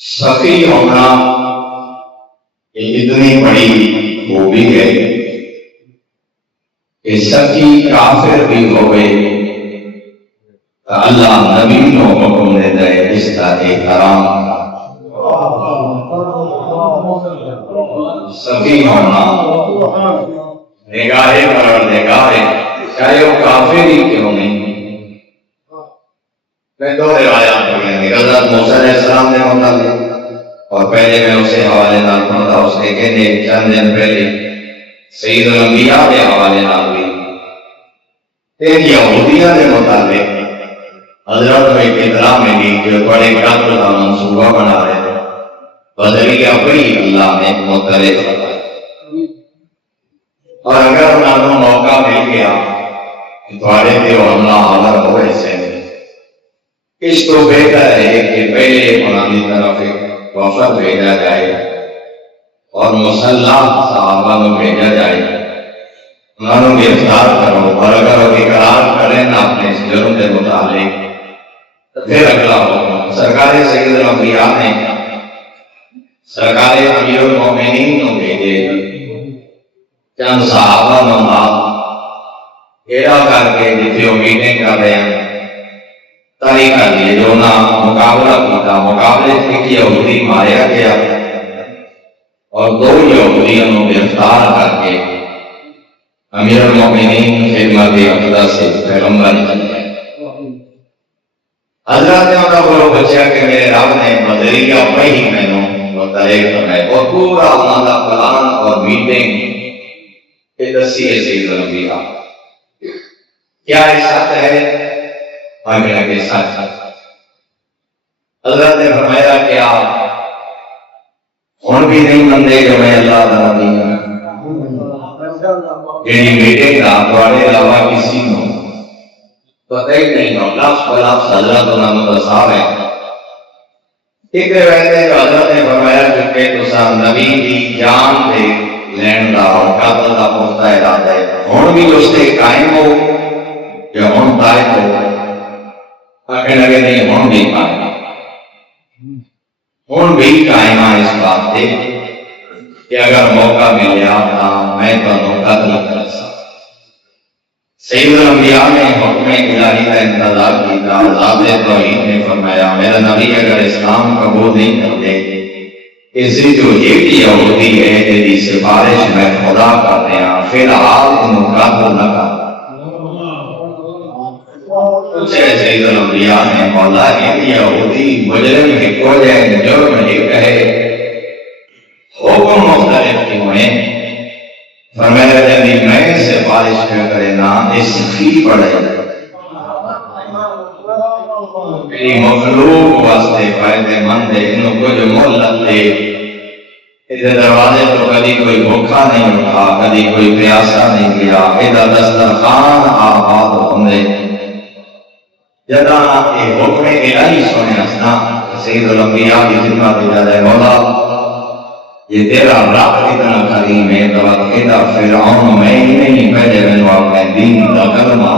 سخی ہونا یہ اتنی بڑی خوبی ہے کہ سخی کافر بھی ہوئے تو اللہ نبی کو حکم دیتا ہے اس کا احترام سخی ہونا نگاہ پروردگار چاہے وہ کافر ہی کیوں نہیں۔ میں دو روایات پڑھیں گے حضرت موسیٰ علیہ السلام نے متعلق، اور پہلے میں اسے حوالے نال پڑھتا اس کے کہنے چند دن پہلے سید الانبیاء کے حوالے نال بھی ایک یہودیہ کے متعلق حضرت کو ایک اطلاع ملی جو بڑے قتل کا منصوبہ بنا رہے تھے، بدریہ بھی اللہ نے مطلع کروایا۔ اور اگر انہوں نے موقع مل گیا کہ تھوڑے پہ حملہ آور ہو ایسے اس کو بہتر ہے کہ پہلے انہوں کی طرف ایک وفد بھیجا جائے اور مسلح صحابہ کو بھیجا جائے، انہوں نے گرفتار کرو، اور اگر وہ اقرار کریں نہ اپنے اس جرم کے متعلق تو پھر اگلا ہوگا۔ سرکار سید الانبیاء نے سرکار امیر المومنین کو بھیجے، چند صحابہ نمبر ایرا کر کے جتنے میٹنگ کر رہے ہیں طریقہ دیے جو نہ مقابلہ کیتا، مقابلے سے ایک یہودی ماریا گیا اور دو یہودیوں کو گرفتار کر کے امیر المومنین خدمت اقدس سے پیغمبر بن گئے۔ حضرت نے انہوں کو بچیا کہ میرے رب نے بدریہ وہی میں مطلع فرمائے اور پورا انہوں کا پلان اور میٹنگ یہ دسی ہے سید الانبیاء۔ کیا یہ سچ ہے؟ آگے آگے سچ۔ حضرت نے فرمایا کہ آپ ہن بھی نہیں مندے جو میں اللہ کا نبی ہوں، یعنی میٹنگ کا تھوڑے علاوہ کسی کو پتہ ہی نہیں ہو، لفظ بلفظ حضرت انہوں نے صاحب ہے۔ ایک روایت ہے جو حضرت نے فرمایا کہ تساں نبی کی جان دے لین دا اور قتل دا پختہ ارادہ ہے، ہن بھی اس سے قائم ہو یا ہن قائم ہو؟ آگے لگے نہیں، ہن بھی قائم، ہن بھی قائم ہے اس بات پہ کہ اگر موقع ملیا تو میں تمہیں قتل کر سکتا۔ سید الانبیاء نے حکم الہی کا انتظار کیا، عذاب توحید نے فرمایا میرا نبی اگر اسلام قبول نہیں کرتے اسی جو یہ بھی یہودی ہے تیری سفارش میں خدا کر رہے ہیں فی الحال انہوں قتل نہ کر۔ پوچھے سید الانبیاء نے مولا یہ یہودی مجرم ایک ہو جائے، جرم ایک ہے، حکم مختلف کیوں ہیں؟ فرمایا جب میں سفارش کر کرے نا اس کی پڑے میری مخلوق واسطے فائدے مند ہے، انہوں کو جو مہلت دے ادھر دروازے تو کبھی کوئی بھوکا نہیں اٹھا، کبھی کوئی پیاسا نہیں گیا، ادھر دسترخوان آباد ہوندے جدا یہ حکم الہی سنے اسنا سید الانبیاء کی خدمت دیا جائے مولا یہ تیرا رب اتنا کریم ہے تو ادھر فرعون میں ہی نہیں پہلے میں نے اپنے دین کا کلمہ